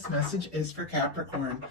this message is for Capricorn.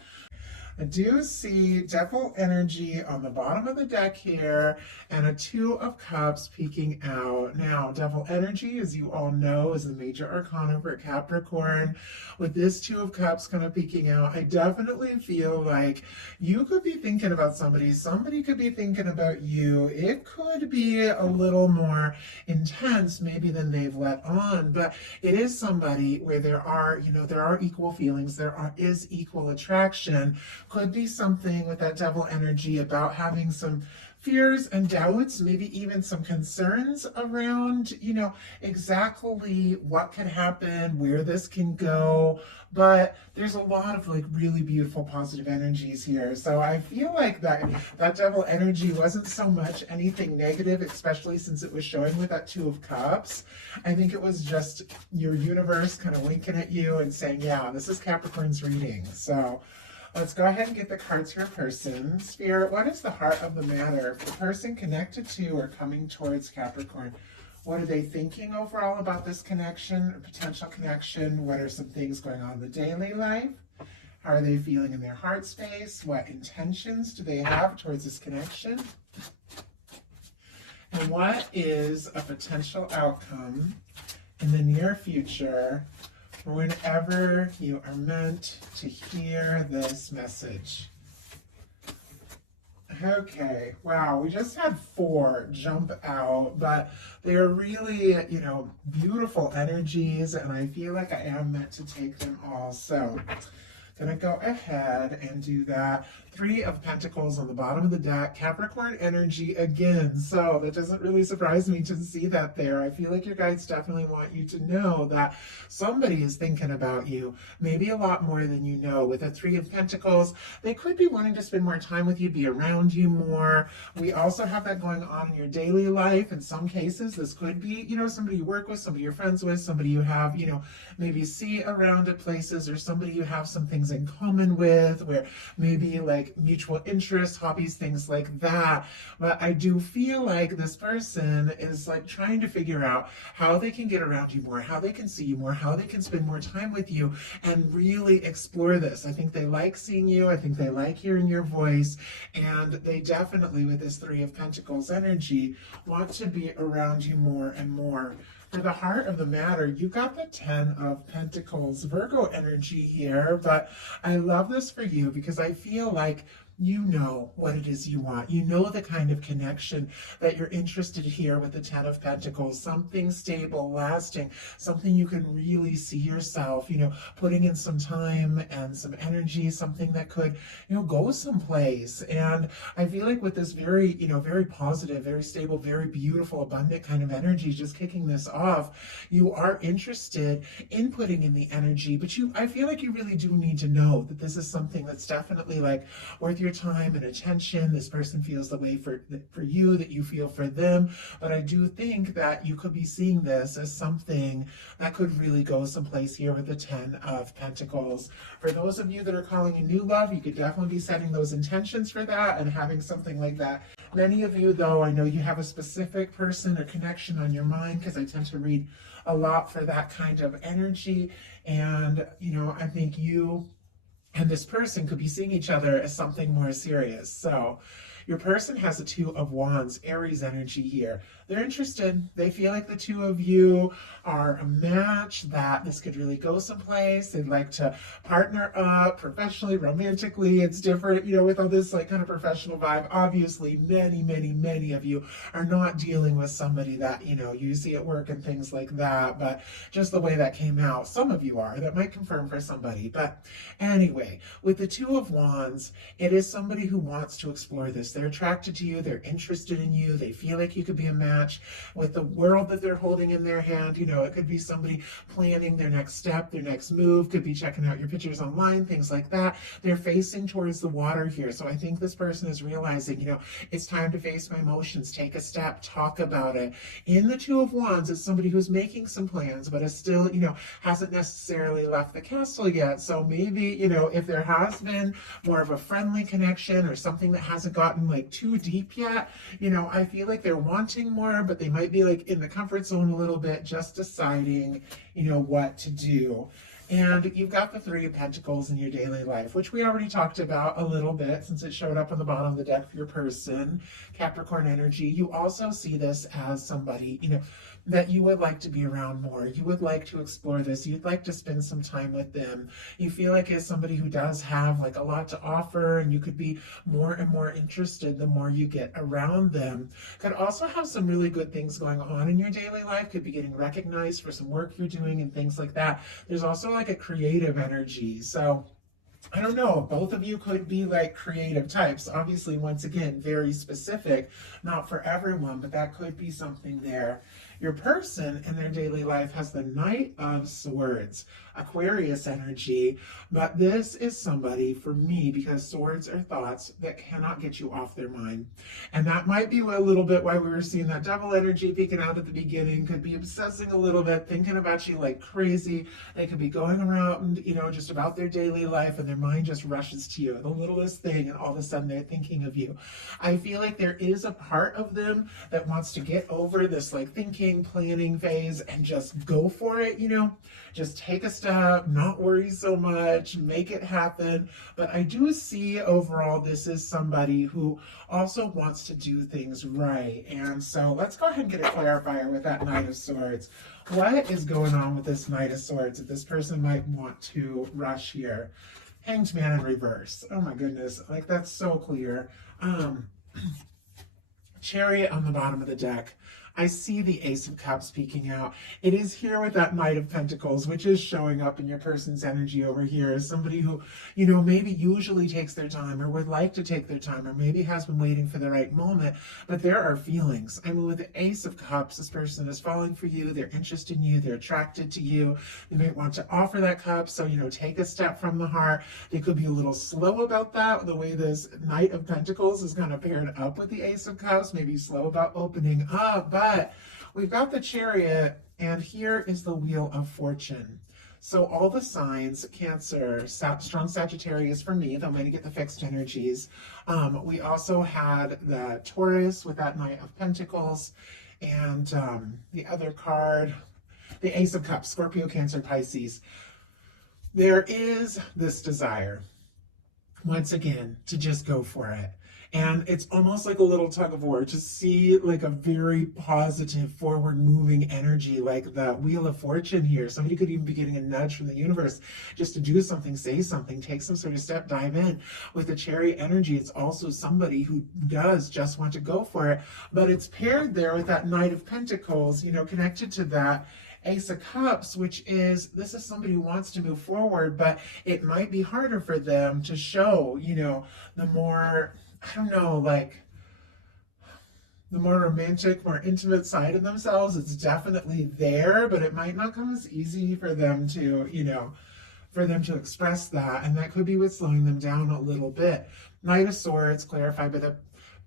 I do see Devil energy on the bottom of the deck here and a Two of Cups peeking out. Now, Devil energy, as you all know, is the major arcana for Capricorn. With this Two of Cups kind of peeking out, I definitely feel like you could be thinking about somebody. Somebody could be thinking about you. It could be a little more intense maybe than they've let on, but it is somebody where there are, there are equal feelings. Is equal attraction. Could be something with that Devil energy about having some fears and doubts, maybe even some concerns around, exactly what could happen, where this can go. But there's a lot of like really beautiful positive energies here. So I feel like that Devil energy wasn't so much anything negative, especially since it was showing with that Two of Cups. I think it was just your universe kind of winking at you and saying, yeah, this is Capricorn's reading. So let's go ahead and get the cards for a person. Spirit, what is the heart of the matter for the person connected to or coming towards Capricorn? What are they thinking overall about this connection or potential connection? What are some things going on in the daily life? How are they feeling in their heart space? What intentions do they have towards this connection? And what is a potential outcome in the near future whenever you are meant to hear this message? Okay, wow, we just had 4 jump out, but they're really, beautiful energies, and I feel like I am meant to take them all. So gonna go ahead and do that. 3 of Pentacles on the bottom of the deck, Capricorn energy again. So that doesn't really surprise me to see that there. I feel like your guides definitely want you to know that somebody is thinking about you, maybe a lot more than you know. With a 3 of Pentacles, they could be wanting to spend more time with you, be around you more. We also have that going on in your daily life. In some cases, this could be, somebody you work with, somebody you're friends with, somebody you have, maybe see around at places, or somebody you have some things in common with, where maybe like mutual interests, hobbies, things like that. But I do feel like this person is like trying to figure out how they can get around you more, how they can see you more, how they can spend more time with you and really explore this. I think they like seeing you. I think they like hearing your voice. And they definitely, with this 3 of Pentacles energy, want to be around you more and more. For the heart of the matter, you got the 10 of Pentacles, Virgo energy here, but I love this for you because I feel like you know what it is you want. You know the kind of connection that you're interested here with the 10 of Pentacles, something stable, lasting, something you can really see yourself, putting in some time and some energy, something that could, go someplace. And I feel like with this very, very positive, very stable, very beautiful, abundant kind of energy, just kicking this off, you are interested in putting in the energy, but I feel like you really do need to know that this is something that's definitely like worth your time and attention. This person feels the way for you that you feel for them. But I do think that you could be seeing this as something that could really go someplace here with the 10 of Pentacles. For those of you that are calling a new love, you could definitely be setting those intentions for that and having something like that. Many of you, though, I know you have a specific person or connection on your mind, because I tend to read a lot for that kind of energy. And, I think you and this person could be seeing each other as something more serious. So your person has a 2 of Wands, Aries energy here. They're interested. They feel like the 2 of you are a match, that this could really go someplace. They'd like to partner up professionally, romantically. It's different, with all this like kind of professional vibe. Obviously, many, many, many of you are not dealing with somebody that, you see at work and things like that. But just the way that came out, some of you are. That might confirm for somebody. But anyway, with the 2 of Wands, it is somebody who wants to explore this. They're attracted to you. They're interested in you. They feel like you could be a match. With the world that they're holding in their hand, it could be somebody planning their next step, their next move, could be checking out your pictures online, things like that. They're facing towards the water here. So I think this person is realizing, it's time to face my emotions, take a step, talk about it. In the 2 of Wands, it's somebody who's making some plans, but is still, hasn't necessarily left the castle yet. So maybe, if there has been more of a friendly connection or something that hasn't gotten like too deep yet, I feel like they're wanting more, but they might be like in the comfort zone a little bit, just deciding, what to do. And you've got the Three of Pentacles in your daily life, which we already talked about a little bit since it showed up on the bottom of the deck for your person, Capricorn energy. You also see this as somebody, that you would like to be around more. You would like to explore this. You'd like to spend some time with them. You feel like it's somebody who does have like a lot to offer, and you could be more and more interested the more you get around them. Could also have some really good things going on in your daily life. Could be getting recognized for some work you're doing and things like that. There's also like a creative energy. So I don't know, both of you could be like creative types. Obviously, once again, very specific, not for everyone, but that could be something there. Your person in their daily life has the Knight of Swords, Aquarius energy, but this is somebody, for me, because swords are thoughts that cannot get you off their mind. And that might be a little bit why we were seeing that Devil energy peeking out at the beginning, could be obsessing a little bit, thinking about you like crazy. They could be going around, just about their daily life, and their mind just rushes to you, the littlest thing, and all of a sudden they're thinking of you. I feel like there is a part of them that wants to get over this like thinking, planning phase and just go for it, just take a step, not worry so much, make it happen. But I do see overall this is somebody who also wants to do things right. And so let's go ahead and get a clarifier with that Knight of Swords. What is going on with this Knight of Swords that this person might want to rush here? Hanged Man in reverse. Oh my goodness, like that's so clear. Chariot on the bottom of the deck. I see the Ace of Cups peeking out. It is here with that Knight of Pentacles, which is showing up in your person's energy over here as somebody who, maybe usually takes their time or would like to take their time or maybe has been waiting for the right moment. But there are feelings. I mean, with the Ace of Cups, this person is falling for you. They're interested in you. They're attracted to you. They might want to offer that cup. So, take a step from the heart. They could be a little slow about that. The way this Knight of Pentacles is kind of paired up with the Ace of Cups, maybe slow about opening up. But we've got the Chariot, and here is the Wheel of Fortune. So all the signs, Cancer, strong Sagittarius for me, though I'm going to get the fixed energies. We also had the Taurus with that Knight of Pentacles, and the other card, the Ace of Cups, Scorpio, Cancer, Pisces. There is this desire, once again, to just go for it. And it's almost like a little tug of war to see like a very positive, forward moving energy, like the Wheel of Fortune here. Somebody could even be getting a nudge from the universe just to do something, say something, take some sort of step, dive in. With the Chariot energy, it's also somebody who does just want to go for it. But it's paired there with that Knight of Pentacles, connected to that Ace of Cups, which is, this is somebody who wants to move forward, but it might be harder for them to show, the more, I don't know, like the more romantic, more intimate side of themselves. It's definitely there, but it might not come as easy for them to, for them to express that. And that could be what's slowing them down a little bit. Knight of Swords, clarified by the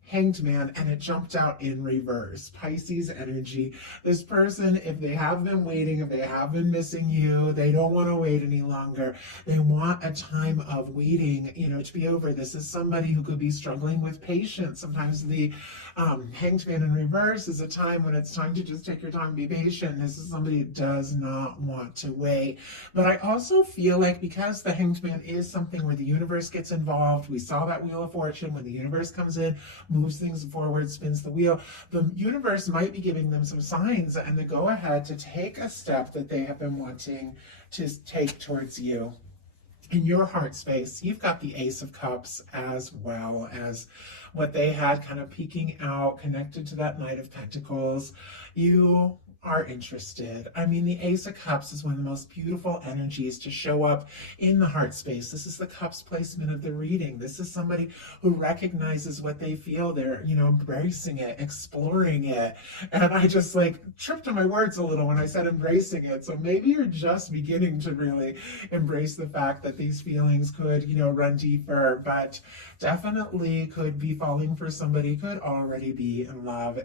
Hanged Man, and it jumped out in reverse. Pisces energy. This person, if they have been waiting, if they have been missing you, they don't want to wait any longer. They want a time of waiting, to be over. This is somebody who could be struggling with patience. Sometimes the Hanged Man in reverse is a time when it's time to just take your time and be patient. This is somebody who does not want to wait. But I also feel like because the Hanged Man is something where the universe gets involved, we saw that Wheel of Fortune, when the universe comes in, moves things forward, spins the wheel, the universe might be giving them some signs and the go ahead to take a step that they have been wanting to take towards you. In your heart space, you've got the Ace of Cups as well as what they had kind of peeking out, connected to that Knight of Pentacles. You are interested. I mean, the Ace of Cups is one of the most beautiful energies to show up in the heart space. This is the cups placement of the reading. This is somebody who recognizes what they feel. They're, embracing it, exploring it. And I just tripped on my words a little when I said embracing it. So maybe you're just beginning to really embrace the fact that these feelings could, run deeper, but definitely could be falling for somebody, could already be in love.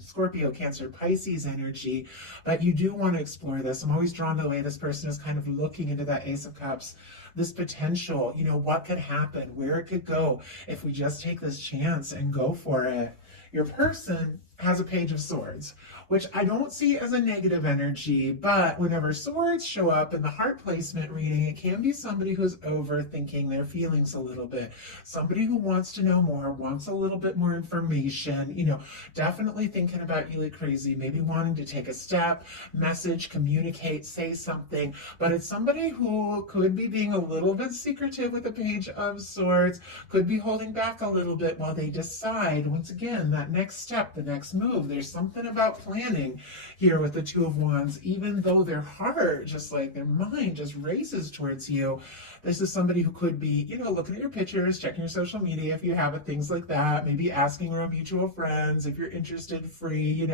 Scorpio, Cancer, Pisces energy. But you do want to explore this. I'm always drawn to the way this person is kind of looking into that Ace of Cups, this potential, what could happen, where it could go if we just take this chance and go for it. Your person has a Page of Swords, which I don't see as a negative energy, but whenever swords show up in the heart placement reading, it can be somebody who's overthinking their feelings a little bit. Somebody who wants to know more, wants a little bit more information, definitely thinking about you like crazy, maybe wanting to take a step, message, communicate, say something, but it's somebody who could be being a little bit secretive with the Page of Swords, could be holding back a little bit while they decide, once again, that next step, the next move. There's something about planning here with the Two of Wands, even though their heart, just like their mind, just races towards you. This is somebody who could be, looking at your pictures, checking your social media if you have it, things like that, maybe asking around mutual friends if you're interested, free,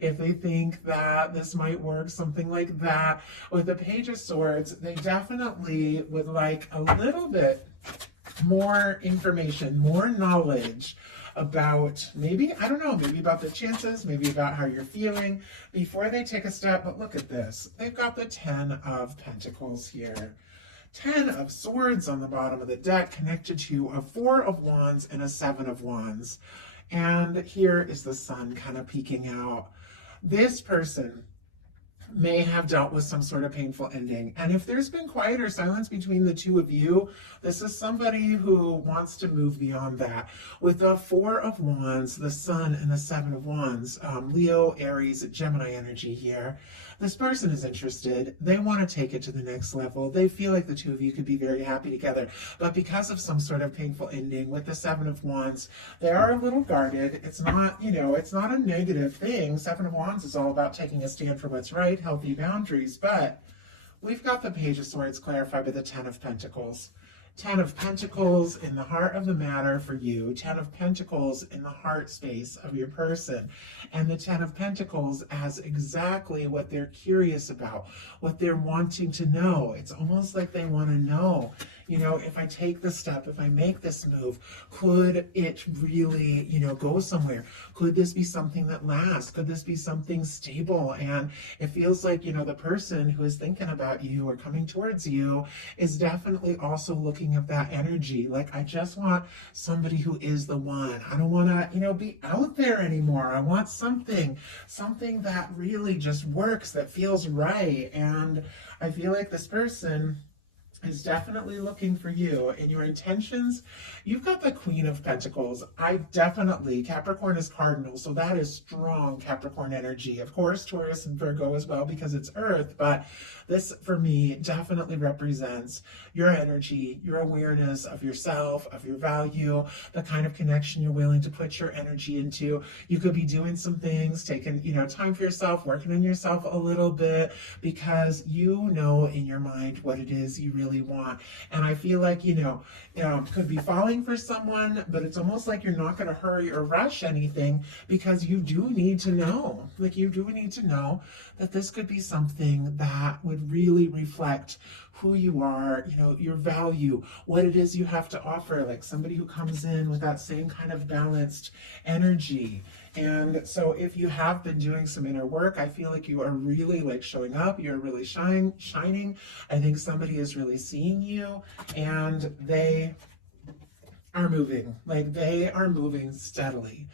if they think that this might work, something like that. With the Page of Swords, they definitely would like a little bit more information, more knowledge about maybe, I don't know, maybe about the chances, maybe about how you're feeling before they take a step. But look at this. They've got the 10 of Pentacles here. 10 of Swords on the bottom of the deck, connected to a 4 of Wands and a 7 of Wands. And here is the Sun kind of peeking out. This person may have dealt with some sort of painful ending. And if there's been quiet or silence between the two of you, this is somebody who wants to move beyond that. With the 4 of Wands, the Sun, and the 7 of Wands, Leo, Aries, Gemini energy here. This person is interested. They want to take it to the next level. They feel like the two of you could be very happy together. But because of some sort of painful ending with the 7 of Wands, they are a little guarded. It's not, it's not a negative thing. 7 of Wands is all about taking a stand for what's right, healthy boundaries. But we've got the Page of Swords clarified by the 10 of Pentacles. 10 of Pentacles in the heart of the matter for you. 10 of Pentacles in the heart space of your person. And the 10 of Pentacles as exactly what they're curious about, what they're wanting to know. It's almost like they want to know, if I take this step, if I make this move, could it really, go somewhere? Could this be something that lasts? Could this be something stable? And it feels like, the person who is thinking about you or coming towards you is definitely also looking at that energy. Like, I just want somebody who is the one. I don't want to, be out there anymore. I want something that really just works, that feels right. And I feel like this person is definitely looking for you and your intentions. You've got the Queen of Pentacles. Capricorn is cardinal, so that is strong Capricorn energy. Of course, Taurus and Virgo as well because it's Earth, but this, for me, definitely represents your energy, your awareness of yourself, of your value, the kind of connection you're willing to put your energy into. You could be doing some things, taking, time for yourself, working on yourself a little bit, because you know in your mind what it is you really want. And I feel like, could be falling for someone, but it's almost like you're not going to hurry or rush anything because you do need to know. Like, you do need to know that this could be something that would really reflect who you are, your value, what it is you have to offer, like somebody who comes in with that same kind of balanced energy. And so if you have been doing some inner work, I feel like you are really showing up, you're really shining. I think somebody is really seeing you and they are moving, they are moving steadily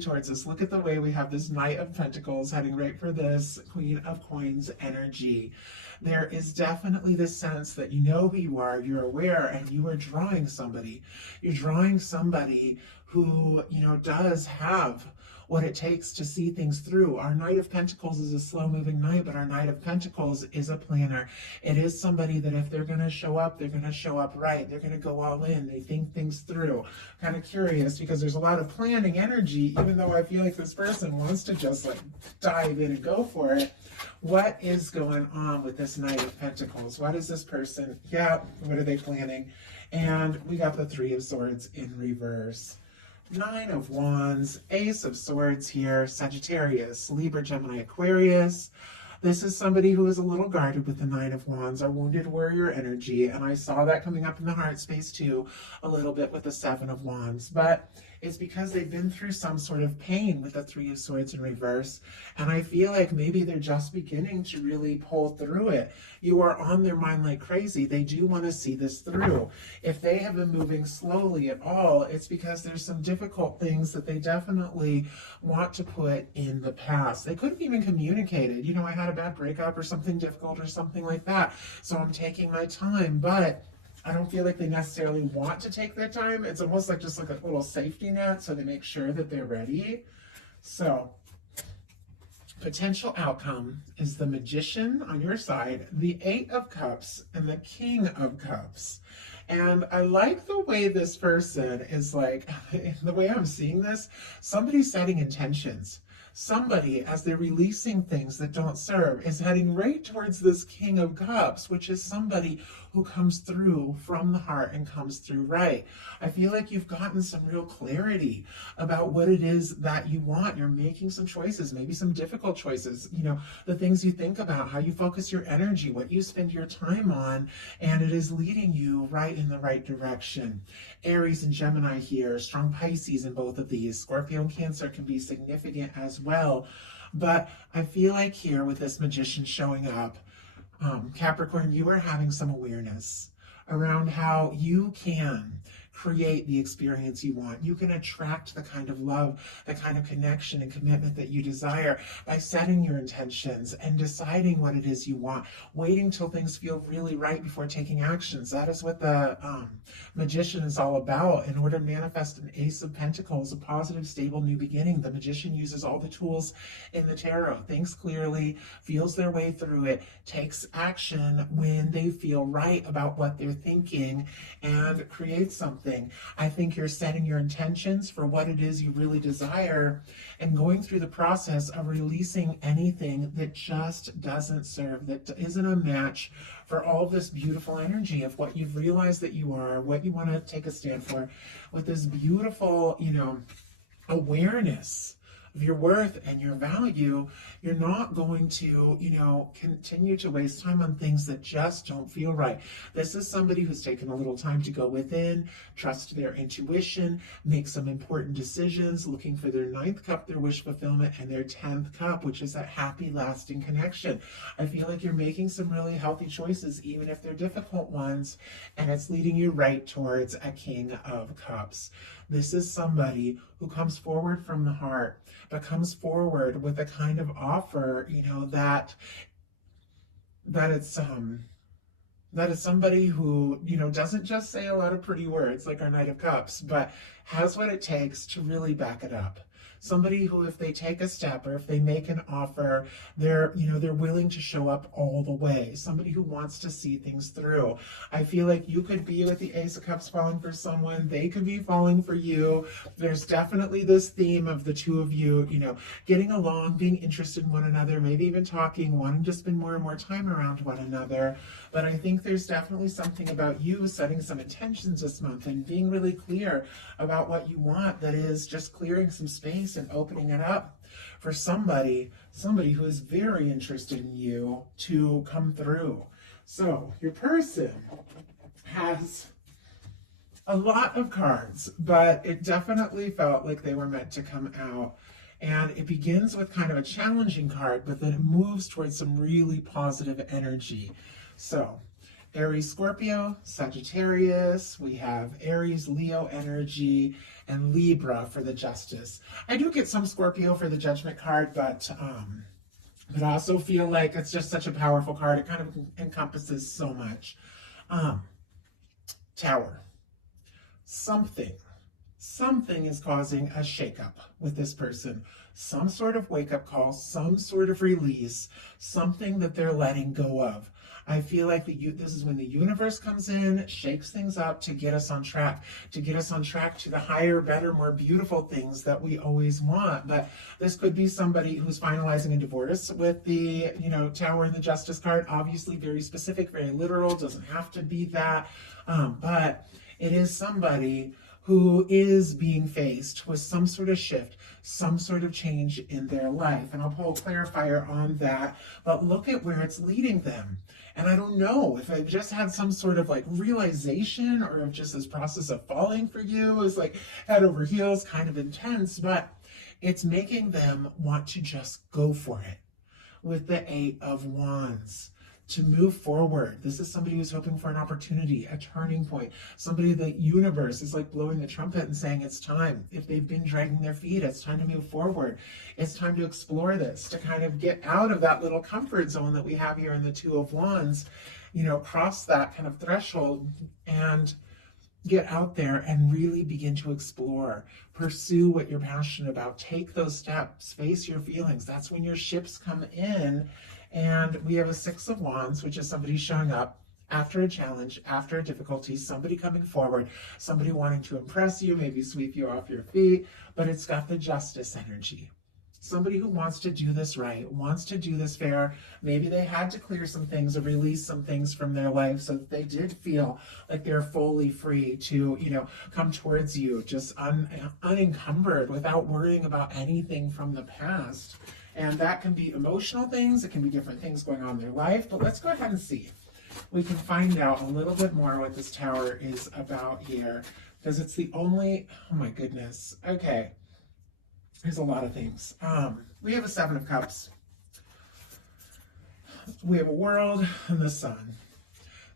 towards us. Look at the way we have this Knight of Pentacles heading right for this Queen of Coins energy. There is definitely this sense that you know who you are, you're aware, and you are drawing somebody. You're drawing somebody who, does have what it takes to see things through. Our Knight of Pentacles is a slow-moving knight, but our Knight of Pentacles is a planner. It is somebody that if they're going to show up, they're going to show up right. They're going to go all in. They think things through. Kind of curious because there's a lot of planning energy, even though I feel like this person wants to just dive in and go for it. What is going on with this Knight of Pentacles? What is this person? Yeah, what are they planning? And we got the 3 of Swords in reverse. 9 of Wands, Ace of Swords here, Sagittarius, Libra, Gemini, Aquarius. This is somebody who is a little guarded with the 9 of Wands, our wounded warrior energy. And I saw that coming up in the heart space too, a little bit with the 7 of Wands. But it's because they've been through some sort of pain with the Three of Swords in reverse. And I feel like maybe they're just beginning to really pull through it. You are on their mind like crazy. They do want to see this through. If they have been moving slowly at all, it's because there's some difficult things that they definitely want to put in the past. They could have even communicated, you know, I had a bad breakup or something difficult or something like that, so I'm taking my time. But I don't feel like they necessarily want to take their time. It's almost like just like a little safety net, so they make sure that they're ready. So potential outcome is the Magician on your side, the Eight of Cups, and the King of Cups. And I like the way this person is like, the way I'm seeing this, somebody's setting intentions. Somebody, as they're releasing things that don't serve, is heading right towards this King of Cups, which is somebody who comes through from the heart and comes through right. I feel like you've gotten some real clarity about what it is that you want. You're making some choices, maybe some difficult choices, you know, the things you think about, how you focus your energy, what you spend your time on, and it is leading you right in the right direction. Aries and Gemini here, strong Pisces in both of these. Scorpio and Cancer can be significant as well. But I feel like here with this Magician showing up, Capricorn, you are having some awareness around how you can create the experience you want. You can attract the kind of love, the kind of connection and commitment that you desire by setting your intentions and deciding what it is you want, waiting till things feel really right before taking actions. That is what the Magician is all about. In order to manifest an Ace of Pentacles, a positive, stable new beginning, the Magician uses all the tools in the tarot, thinks clearly, feels their way through it, takes action when they feel right about what they're thinking, and creates something. I think you're setting your intentions for what it is you really desire and going through the process of releasing anything that just doesn't serve, that isn't a match for all of this beautiful energy of what you've realized that you are, what you want to take a stand for, with this beautiful, you know, awareness of your worth and your value. You're not going to, you know, continue to waste time on things that just don't feel right. This is somebody who's taken a little time to go within, trust their intuition, make some important decisions, looking for their 9th cup, their wish fulfillment, and their 10th cup, which is that happy, lasting connection. I feel like you're making some really healthy choices, even if they're difficult ones, and it's leading you right towards a King of Cups. This is somebody who comes forward from the heart, but comes forward with a kind of offer, you know, that it's somebody who, you know, doesn't just say a lot of pretty words like our Knight of Cups, but has what it takes to really back it up. Somebody who, if they take a step or if they make an offer, they're willing to show up all the way. Somebody who wants to see things through. I feel like you could be with the Ace of Cups falling for someone. They could be falling for you. There's definitely this theme of the two of you, you know, getting along, being interested in one another, maybe even talking, wanting to spend more and more time around one another. But I think there's definitely something about you setting some intentions this month and being really clear about what you want, that is just clearing some space and opening it up for somebody who is very interested in you to come through. So your person has a lot of cards, but it definitely felt like they were meant to come out. And it begins with kind of a challenging card, but then it moves towards some really positive energy. So Aries, Scorpio, Sagittarius, we have Aries, Leo energy, and Libra for the Justice. I do get some Scorpio for the Judgment card, but I also feel like it's just such a powerful card. It kind of encompasses so much. Tower. Something is causing a shakeup with this person. Some sort of wake-up call, some sort of release, something that they're letting go of. I feel like this is when the universe comes in, shakes things up to get us on track, to the higher, better, more beautiful things that we always want. But this could be somebody who's finalizing a divorce with the, you know, Tower and the Justice card. Obviously very specific, very literal, doesn't have to be that. But it is somebody who is being faced with some sort of shift, some sort of change in their life. And I'll pull a clarifier on that, but look at where it's leading them. And I don't know if I've just had some sort of like realization, or if just this process of falling for you is like head over heels, kind of intense, but it's making them want to just go for it with the Eight of Wands. To move forward. This is somebody who's hoping for an opportunity, a turning point, somebody the universe is like blowing the trumpet and saying it's time. If they've been dragging their feet, it's time to move forward. It's time to explore this, to kind of get out of that little comfort zone that we have here in the Two of Wands, you know, cross that kind of threshold and get out there and really begin to explore, pursue what you're passionate about, take those steps, face your feelings. That's when your ships come in. And we have a Six of Wands, which is somebody showing up after a challenge, after a difficulty, somebody coming forward, somebody wanting to impress you, maybe sweep you off your feet, but it's got the Justice energy. Somebody who wants to do this right, wants to do this fair. Maybe they had to clear some things or release some things from their life so that they did feel like they're fully free to, you know, come towards you just unencumbered without worrying about anything from the past. And that can be emotional things, it can be different things going on in their life, but let's go ahead and see. We can find out a little bit more what this Tower is about here, because it's the only, oh my goodness, okay. There's a lot of things. We have a Seven of Cups. We have a World and the Sun.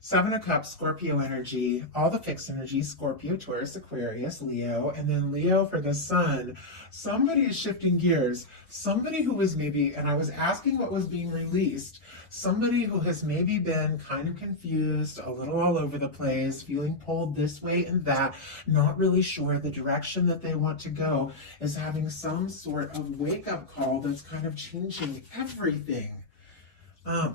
Seven of Cups, Scorpio energy, all the fixed energy, Scorpio, Taurus, Aquarius, Leo, and then Leo for the Sun. Somebody is shifting gears. Somebody who was maybe, and I was asking what was being released, somebody who has maybe been kind of confused, a little all over the place, feeling pulled this way and that, not really sure the direction that they want to go, is having some sort of wake-up call that's kind of changing everything.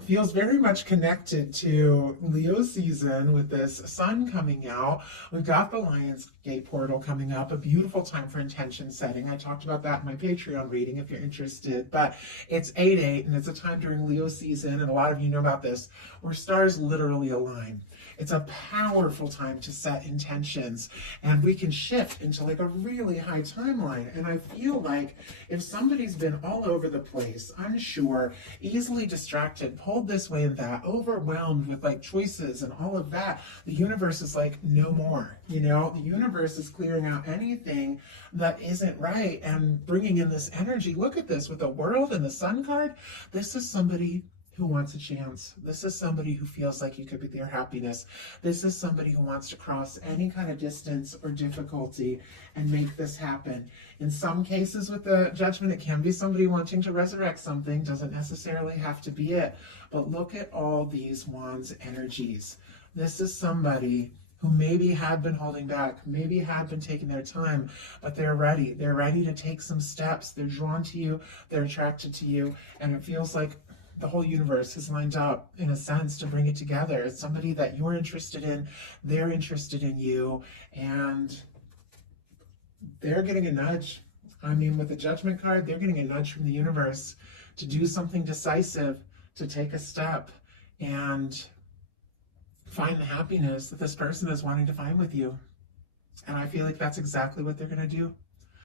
Feels very much connected to Leo season with this sun coming out. We've got the Lionsgate portal coming up, a beautiful time for intention setting. I talked about that in my Patreon reading if you're interested, but it's 8/8 and it's a time during Leo season, and a lot of you know about this, where stars literally align. It's a powerful time to set intentions, and we can shift into like a really high timeline. And I feel like if somebody's been all over the place, unsure, easily distracted, pulled this way and that, overwhelmed with like choices and all of that, the universe is like, no more. You know, the universe is clearing out anything that isn't right and bringing in this energy. Look at this with the World and the Sun card. This is somebody who wants a chance. This is somebody who feels like you could be their happiness. This is somebody who wants to cross any kind of distance or difficulty and make this happen. In some cases with the Judgment, it can be somebody wanting to resurrect something. Doesn't necessarily have to be it. But look at all these Wands energies. This is somebody who maybe had been holding back, maybe had been taking their time, but they're ready. They're ready to take some steps. They're drawn to you. They're attracted to you. And it feels like the whole universe is lined up in a sense to bring it together. It's somebody that you're interested in, they're interested in you, and they're getting a nudge. I mean, with the Judgment card, they're getting a nudge from the universe to do something decisive, to take a step and find the happiness that this person is wanting to find with you. And I feel like that's exactly what they're going to do.